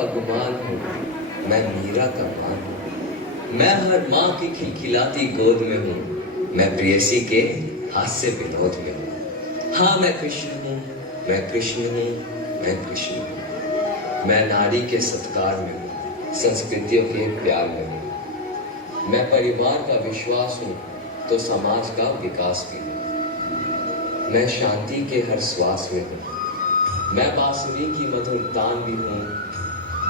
का गुमान हूँ, मैं मीरा का मान हूँ। मैं हर माँ की खिलखिलाती गोद में हूँ, मैं प्रेयसी के हास्य विनोद में हूँ। हाँ मैं कृष्ण हूँ, मैं कृष्ण हूँ, मैं कृष्ण हूँ। मैं नारी के सत्कार में हूँ, संस्कृतियों के प्यार में हूँ। मैं परिवार का विश्वास हूँ तो समाज का विकास भी हूँ। मैं शांति के हर श्वास में हूँ, मैं बांसुरी की मधुर तान भी हूँ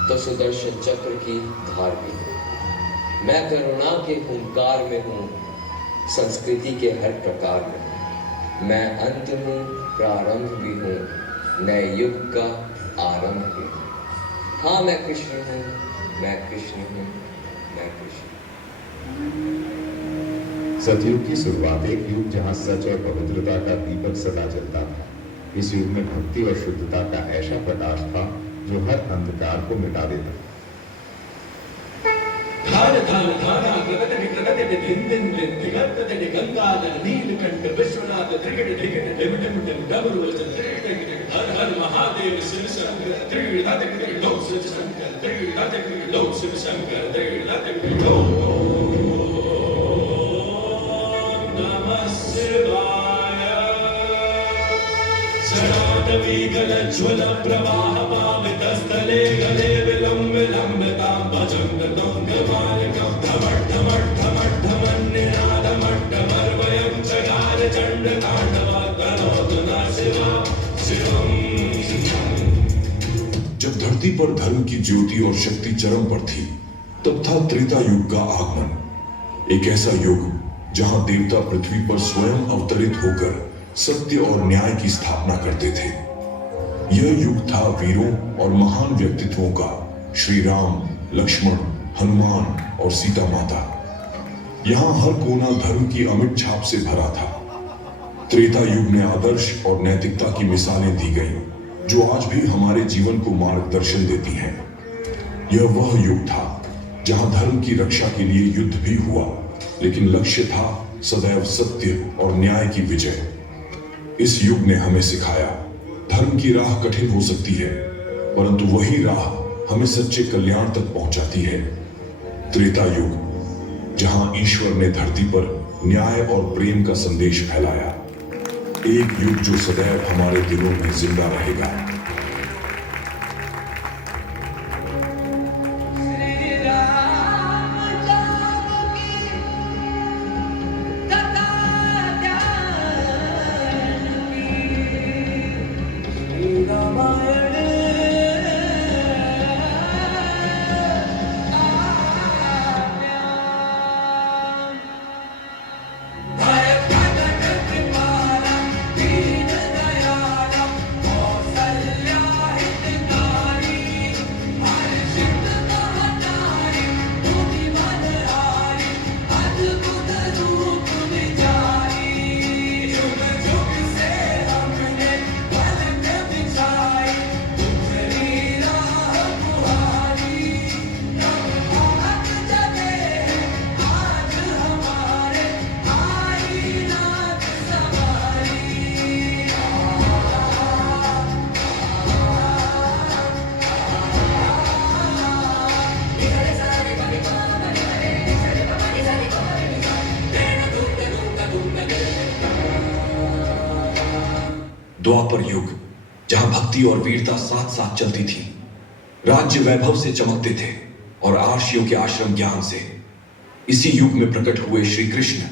तो सुदर्शन चक्र की धार भी हूँ। मैं करुणा के हुंकार में हूँ, संस्कृति के हर प्रकार में हूँ। मैं अंत हूँ, प्रारंभ भी हूँ, नए युग का आरंभ भी हूँ। हाँ मैं कृष्ण हूँ, मैं कृष्ण हूँ, मैं कृष्ण हूँ। सतयुग की शुरुआत एक युग जहां सच और पवित्रता का दीपक सदा जलता था। इस युग में भक्ति और शुद्धता का ऐसा प्रकाश था जो हर अंधकार को मिटा देता। धार धार धारा प्रगति प्रगति दिन दिन दिन दिगंत गंगाधर नीलकंठ विश्वनाथ त्रिकट त्रिकट टिम टिम टिम डमरू वचन हर हर महादेव शिव शंकर त्रिगुणात लोक शिव शंकर त्रिगुणात लोक शिव शंकर त्रिगुणात लोक नमः शिवाय शराटवीगल ज्वल प्रवाह पावितस्थले गले विलंब विलंबतां भजंग तुंग मालिकं धमट धमट धमट धमन्निनादमट्टमर्वयं चकार चंड तांडव करोतु न शिवा शिवम्। जब धरती पर धर्म की ज्योति और शक्ति चरम पर थी, तब था त्रेता युग का आगमन। एक ऐसा युग जहां देवता पृथ्वी पर स्वयं अवतरित होकर सत्य और न्याय की स्थापना करते थे। यह युग था वीरों और महान व्यक्तित्वों का, श्री राम, लक्ष्मण, हनुमान और सीता माता। यहाँ हर कोना धर्म की अमिट छाप से भरा था। त्रेता युग में आदर्श और नैतिकता की मिसालें दी गईं, जो आज भी हमारे जीवन को मार्गदर्शन देती हैं। यह वह युग था जहां धर्म की रक्षा के लिए युद्ध भी हुआ, लेकिन लक्ष्य था सदैव सत्य और न्याय की विजय। इस युग ने हमें सिखाया, धर्म की राह कठिन हो सकती है, परंतु वही राह हमें सच्चे कल्याण तक पहुंचाती है। त्रेता युग, जहां ईश्वर ने धरती पर न्याय और प्रेम का संदेश फैलाया। एक युग जो सदैव हमारे दिलों में जिंदा रहेगा। द्वापर युग, जहां भक्ति और वीरता साथ साथ चलती थी। राज्य वैभव से चमकते थे और आर्षियों के आश्रम ज्ञान से। इसी युग में प्रकट हुए श्री कृष्ण,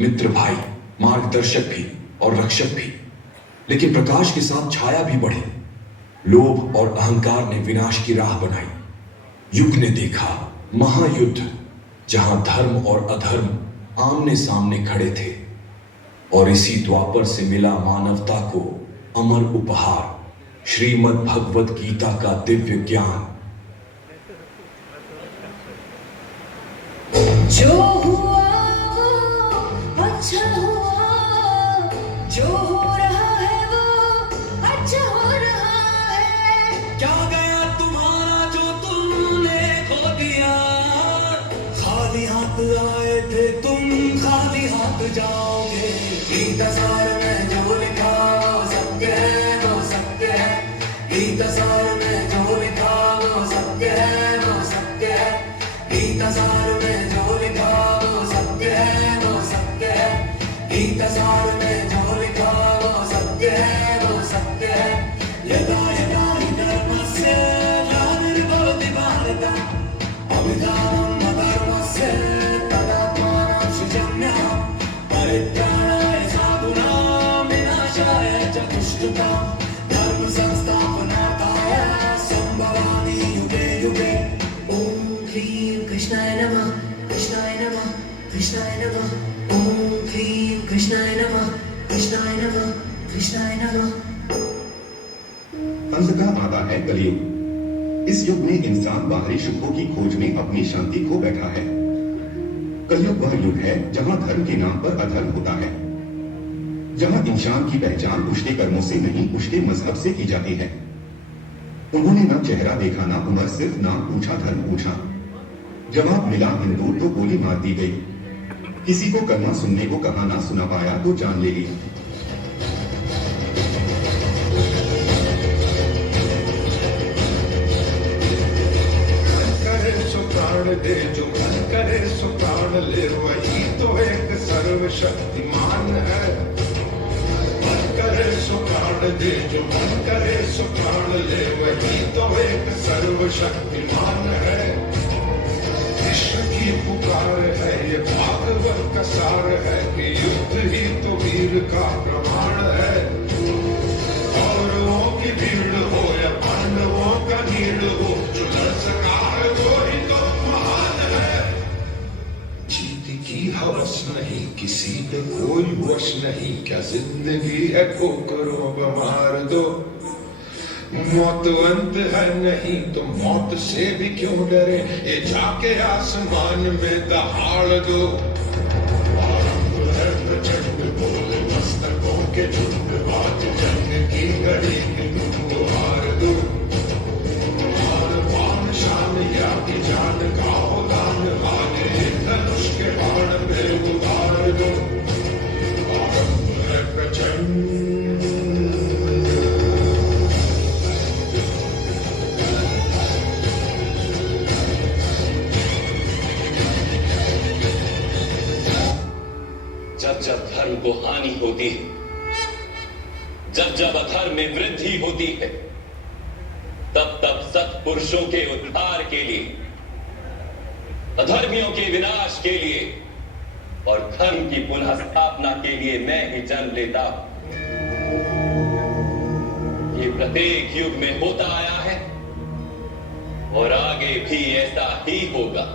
मित्र भाई, मार्गदर्शक भी और रक्षक भी। लेकिन प्रकाश के साथ छाया भी बढ़ी। लोभ और अहंकार ने विनाश की राह बनाई। युग ने देखा महायुद्ध, जहां धर्म और अधर्म आमने सामने खड़े थे। और इसी द्वापर से मिला मानवता को अमर उपहार, श्रीमद् भगवत गीता का दिव्य ज्ञान। जो हुआ वो अच्छा हुआ, जो हो रहा है वो अच्छा हो रहा है। क्या गया तुम्हारा जो तुमने खो दिया, खाली हाथ आए थे तुम, खाली हाथ जाओगे। गीता सार में जो लिखा वो सत्य है, वो सत्य है। गीता सार में जो लिखा वो सत्य कृष्णाय नमः ओम ह्रीं कृष्णाय नमः कृष्णाय नमः कृष्णाय नमः। अंत का आता है कलयुग। इस युग में इंसान बाहरी सुखों की खोज में अपनी शांति खो बैठा है। कलयुग वह युग है जहां धर्म के नाम पर अधर्म होता है, जहां इंसान की पहचान उसके कर्मों से नहीं उसके मजहब से की जाती है। उन्होंने ना चेहरा देखा ना उम्र, सिर्फ नाम पूछा, धर्म पूछा। जवाब मिला हिंदू तो गोली मार दी गई। किसी को कलमा सुनने को कहा, ना सुना पाया तो जान ले ली। करे सो प्राण दे, जो मन करे सो प्राण ले, वही तो एक सर्वशक्तिमान है। मन करे सो प्राण दे, जो मन करे सो प्राण ले, वही तो एक सर्वशक्तिमान है। विश्व की पुकार है ये भागवत का सार है कि युद्ध ही तो वीर का प्रमाण है। कौरवों की भीड़ हो या पांडवों का नीड़ हो, जो लड़ सका है वो ही तो महान है। जीत की हवस नहीं, किसी पे कोई वश नहीं, क्या जिंदगी है ठोकरों को मार दो। मौत अंत है नहीं तो मौत से भी क्यों डरे, ये जाके आसमान में दहाड़ दो। आरंभ है प्रचंड बोले मस्तकों के झुंड, आज जंग की घड़ी की तुम हार दो। और बाण शान या की जान का हो दान, आगे धनुष के बाण में उतार दो। आरंभ है प्रचंड। जब जब धर्म को हानि होती है, जब जब अधर्म में वृद्धि होती है, तब तब सत्पुरुषों के उद्धार के लिए, अधर्मियों के विनाश के लिए और धर्म की पुनः स्थापना के लिए मैं ही जन्म लेता हूं। ये प्रत्येक युग में होता आया है और आगे भी ऐसा ही होगा।